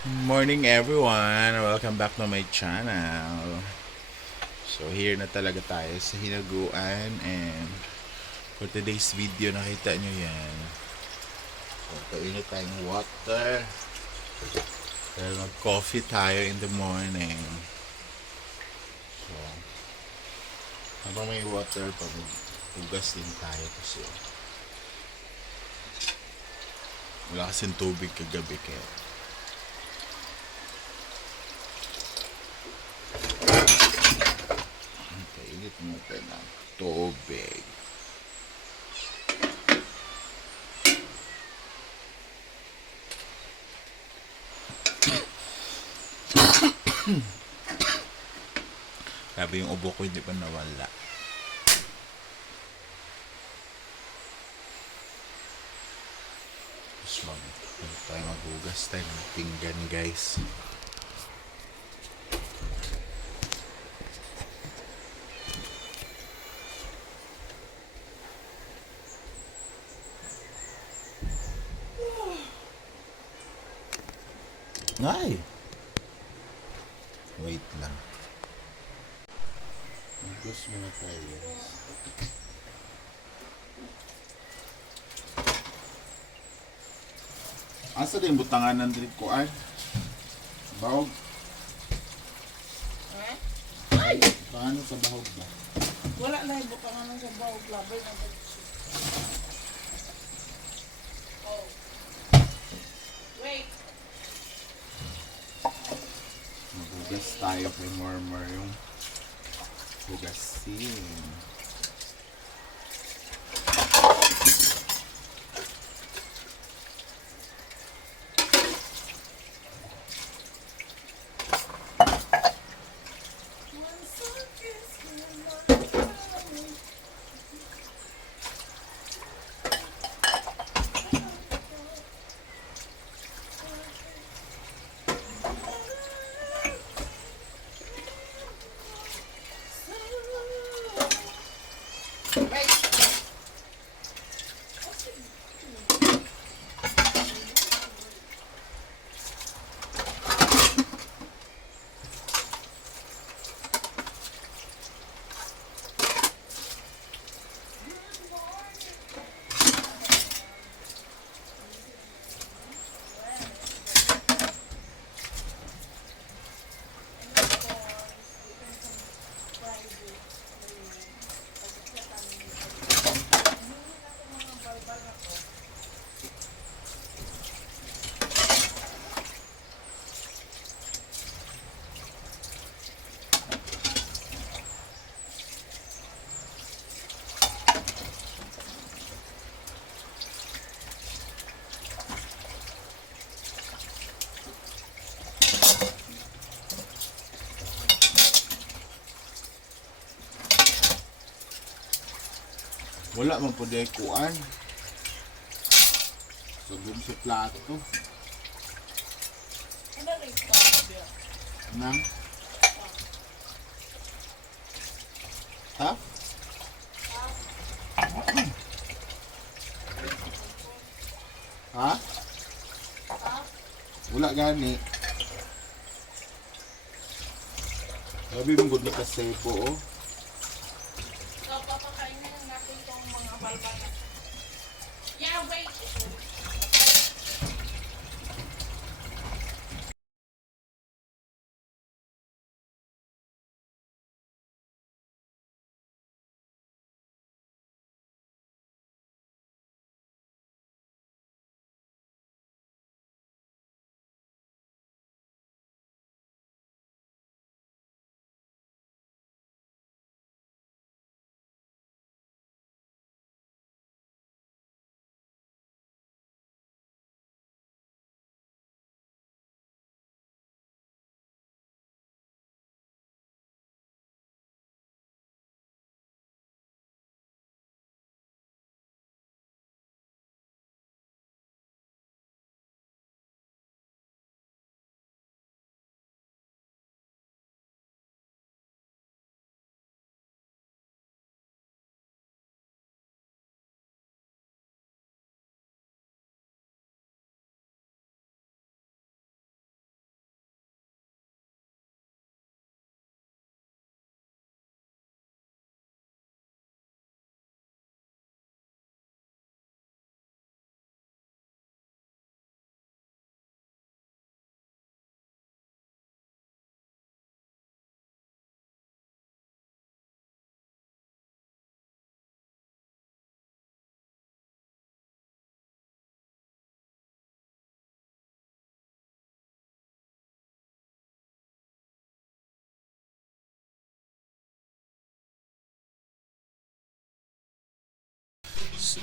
Morning everyone! Welcome back to my channel. So here na talaga tayo sa hinaguan and for today's video nakita nyo yan. So kainit tayong water. Dahil mag-coffee tayo in the morning. So habang may water pa hugas din tayo kasi wala kasing tubig kagabi kaya kainit natin ang tubig. Sabi yung ubo ko hindi pa nawala. Tapos tayo maghugas tayo ng pinggan guys. Ay! Wait lang. Maghugas muna tayo guys. Asa din butangan ng drink ko ay? Bahog? Ay! Paano sa bahog ba? Wala na yung bukangan sa bawag labay na Oh. Wait. Maghugas tayo kay Murmur yung hugasin. Wait. Wala man po dahil kuan. Sugom sa plato. Ano rin ito? Nang? Ha? Ha? Wala gani. Sabi mong good na kasebo oh. So, papakainin natin itong mga balbal na. Yeah, wait.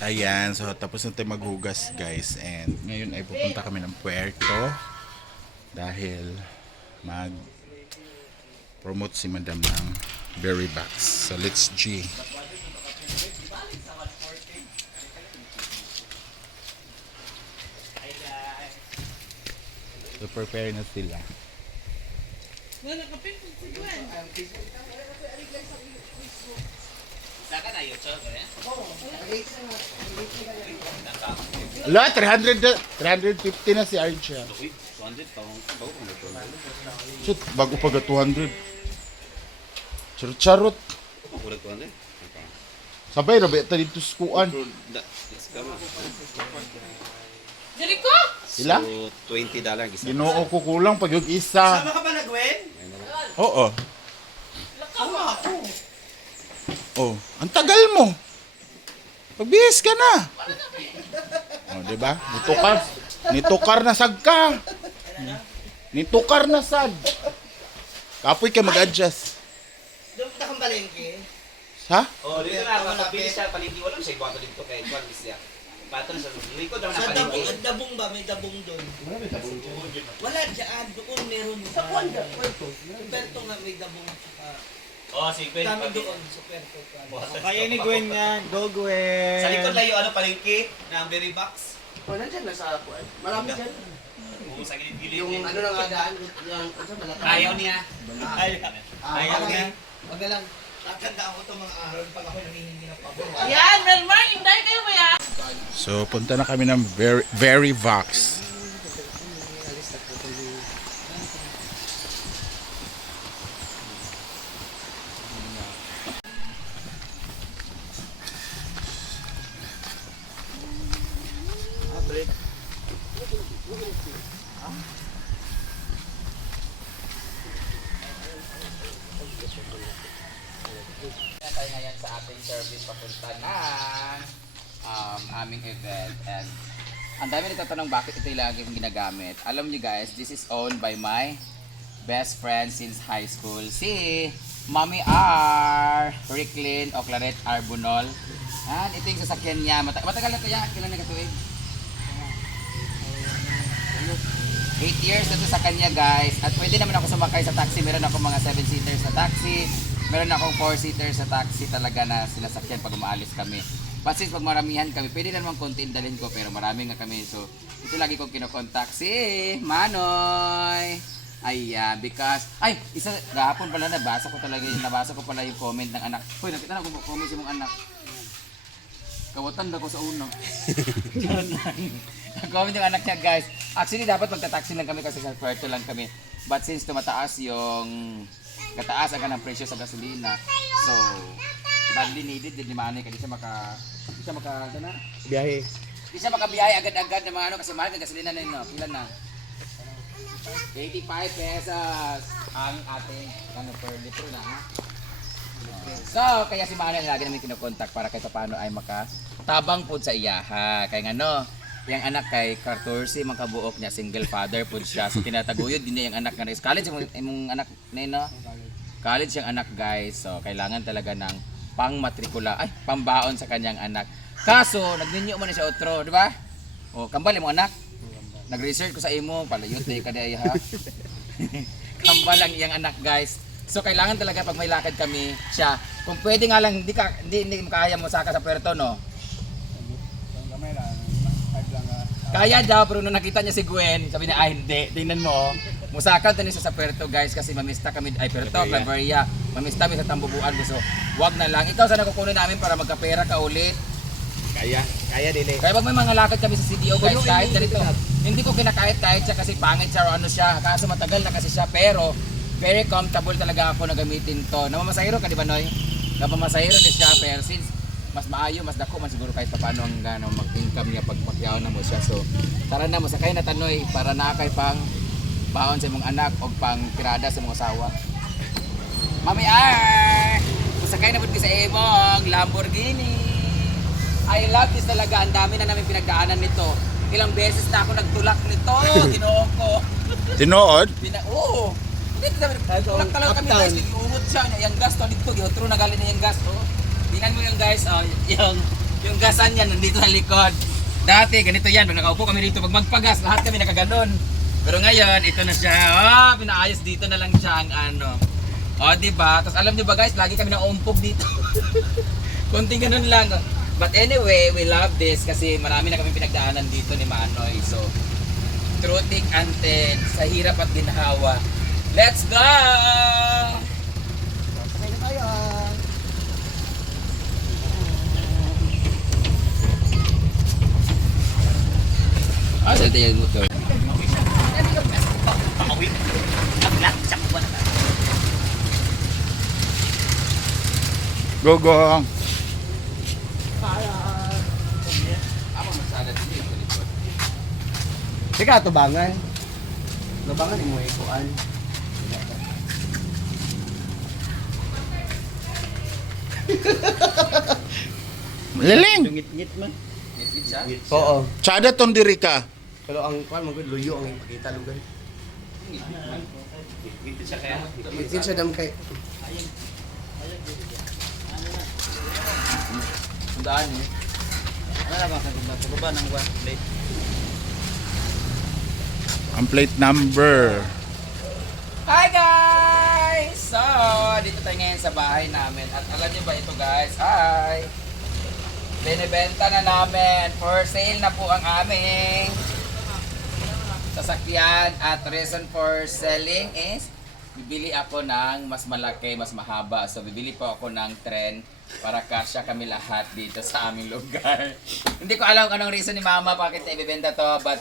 Ayan, so tapos na tayo maghugas guys. And ngayon ay pupunta kami ng Puerto. Dahil mag-promote si Madam ng Berry Box. So let's G. So prepare na sila. Wala ka pipin si Gwen. Ala, 350 na si Archa. Shit, bago pa ga 200. Charot-charot. Sabay, rabi ito dito sa kuan. Dili ko! Sila? So, $20 isa. Ginoo ko kulang pag yung isa. Sama ka ba na, Gwen? Oo. Sama ako. Oh, ang tagal mo. Pagbihis ka na. Oh, di ba? Nitukar na sag ka. Nitukar na sag. Kapoy ka mag-adjust. Doon punta kang balengke. Ha? Oh, dito na, mapabilis siya, palindi. Wala mo siya ibato dito kay Juan Bisya. Bato na sa likod lang Sa na dabong, palindi. at dabong ba? May dabong doon. Wala dyan. Doon meron. Sa Puerto. Puerto nga may dabong. Oh, si Gwen. Dami doon sa Puerto. Kaya ni Gwen yan. Go Gwen! Sa likod lang yung ano, palengke na berry box. Oh, nandiyan na sa kuwan. Marami dyan. Oo, sa gilid-gilid. Yung ano na nga daan, yung ano sa malaki. Ayaw niya. Ayaw niya. Wag na lang. Tatandaan ko itong mga araw pag ako namihingi ng pabor. Yan, Melmar, hinday kayo ba yan? So, punta na kami ng Very Vox. Tayo ngayon sa ating service papunta ng aming event, and ang dami nagtatanong bakit ito yung lagi kong ginagamit. Alam niyo guys, this is owned by my best friend since high school, si Mami R. Ricklin o Claret R. Bunol. And ito yung sasakyan niya. Matagal na ito yan. Kailan na katuig? 8 years na ito sa kanya guys. At pwede naman ako sumakay sa taxi. Meron ako mga 7-seaters sa taxi. Meron akong 4-seaters sa taxi talaga na sinasakyan pag umaalis kami. But since pag maramihan kami, pwede na naman konti dalhin ko pero marami nga kami. So ito lagi kong kinokontak si Manoy. Ayan, because, ay, isa, gahapon pala nabasa ko pala yung comment ng anak. Hoy, nakita na kung comment si mong anak. Kawatan na ko sa uno. Nag-comment yung anak niya guys. Actually dapat magta-taxi lang kami kasi sa Puerto lang kami. But since tumataas yung kataas ang ng presyo sa gasolina. So, badly needed din ni Manny kasi sana Biyahe. di siya makabiyahe agad-agad ng mga ano kasi mahal ng gasolina na yun. No? Pila na? 85 pesos ang ating ano per litro na ha. So, kaya si Manny lagi namin kinokontak para kahit paano ay makatabang po sa iyaha. Kaya nga no, yung anak kay 14 mga kabuok niya, single father po siya. So tinataguyod din niya yung anak nga. College yung anak na yun, no? College yung anak guys. So kailangan talaga ng pang-matrikula, ay pambaon sa kanyang anak. Kaso, nagninyo mo na siya otro, di ba? O, kambal yung anak. Nag-research ko sa imo, palayute ka di ay ha. Kambal lang yung anak guys. So kailangan talaga pag may lakad kami siya. Kung pwede nga lang hindi makaya mo saka sa Puerto no. Kaya daw pero nung nakita niya si Gwen, sabi niya hindi. Tingnan mo oh. Musakan tayo sa Puerto guys kasi mamista kami ay Puerto Claveria. Mamista kami sa Tambubuan so wag na lang. Ikaw sana kukunin namin para magkapera ka ulit. Kaya dili. Kaya pag may mga lakad kami sa CDO guys, kahit ganito, hindi ko kinakahit siya kasi pangit siya o ano siya, kaso matagal na kasi siya, pero very comfortable talaga ako na gamitin to. Namamasahiro ka di ba Noy? Namamasahiro ni siya, pero since mas maayo, mas dako man siguro kahit paano ang mag-income niya pag makyaw na mo siya. So, tara na mo, sakay na tanoy para nakakay pang baon sa imong anak o pang tirada sa mga asawa. Mami R! Sakay na po sa imong Lamborghini. I love this talaga. Ang dami na namin pinagdaanan nito. Ilang beses na ako nagtulak nito. Ginoo ko. Tinood? Oo. Hindi tulak talaga kami guys. Iuhot siya. Yung gas to dito. Giotro na galing na yung gas. Oh. Tingnan mo yung guys. Oh, yung Yung gasan niya nandito sa likod. Dati, ganito yan. Pag nakaupo kami dito, pag magpagas, lahat kami nakaganon. Pero ngayon, ito na siya. Pinaayos dito na lang siya ang ano. Diba? Tapos alam niyo ba guys, lagi kami nauumpog dito. Konting ganun lang. But anyway, we love this kasi marami na kami pinagdaanan dito ni Manoy. So, through thick and thin, sa hirap at ginhawa. Let's go! Sakay na tayo. Dito yung motor. Go, go. Ako masada dito sa likod. Teka, tubangan. Tubangan mo ikuan. Liling. Ngit-ngit man. Ngit-ngit siya. Oo. Tsada ton diri ka. Pero ang kuan mo luyo ang ipakita lugan. Ito siya kaya. Itin siya dam kay. Sundaan eh. Ano na ba? Sa baba ng plate. Ang plate number. Hi guys! So, dito tayo ngayon sa bahay namin. At alam niyo ba ito guys? Hi! Binibenta na namin. For sale na po ang aming sasakyan. At reason for selling is bibili ako ng mas malaki, mas mahaba. So, bibili po ako ng tren para kasya kami lahat dito sa aming lugar. Hindi ko alam kung anong reason ni Mama bakit niya ibibenta to. But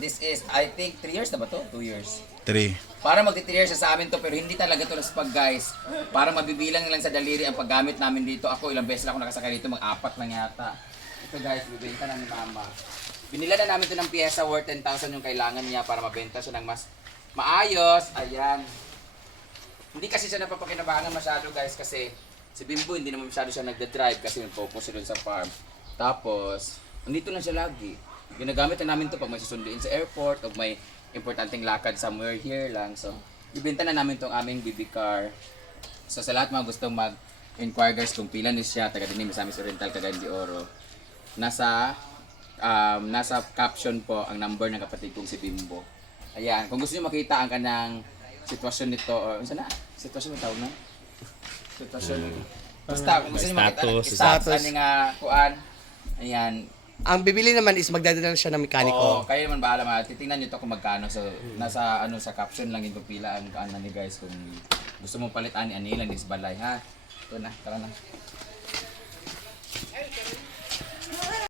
this is, I think, 3 years na ba to? 2 years. 3. Para magtitirier siya sa amin to pero hindi talaga to spag guys. Para mabibilang lang sa daliri ang paggamit namin dito. Ako ilang beses na ako nakasakay dito, mag-4 lang yata. Ito guys, bibenta na ni Mama. Binila na namin to ng pyesa worth 10,000 yung kailangan niya para mabenta siya ng mas maayos. Ayan. Hindi kasi siya napapakinabangan masyado guys kasi si Bimbo hindi naman masyado siya nagda-drive kasi nag-focus siya dun sa farm. Tapos, nandito na siya lagi. Ginagamit na namin to pag may susunduin sa airport o may importanteng lakad somewhere here lang. So, ibenta na namin tong aming BB car. So, sa lahat mga gustong mag-inquire guys kung pila ni siya, taga din sa amin sa rental Cagayan de Oro. Nasa caption po ang number ng kapatid kong si Bimbo. Ayan, kung gusto niyo makita ang kanang sitwasyon nito, or ano na? Sitwasyon mo tawag na? Sitwasyon. Basta, kung gusto niyo makita ang status nga kuan. Ayan, Ang bibili naman is magdadala siya ng mekaniko. oo, kayo naman bahala. Titingnan nyo to kung magkano. So, nasa sa caption lang yung kung pila ang ni guys. Kung gusto mo palit ani lang is balay ha. Ito na, tara na.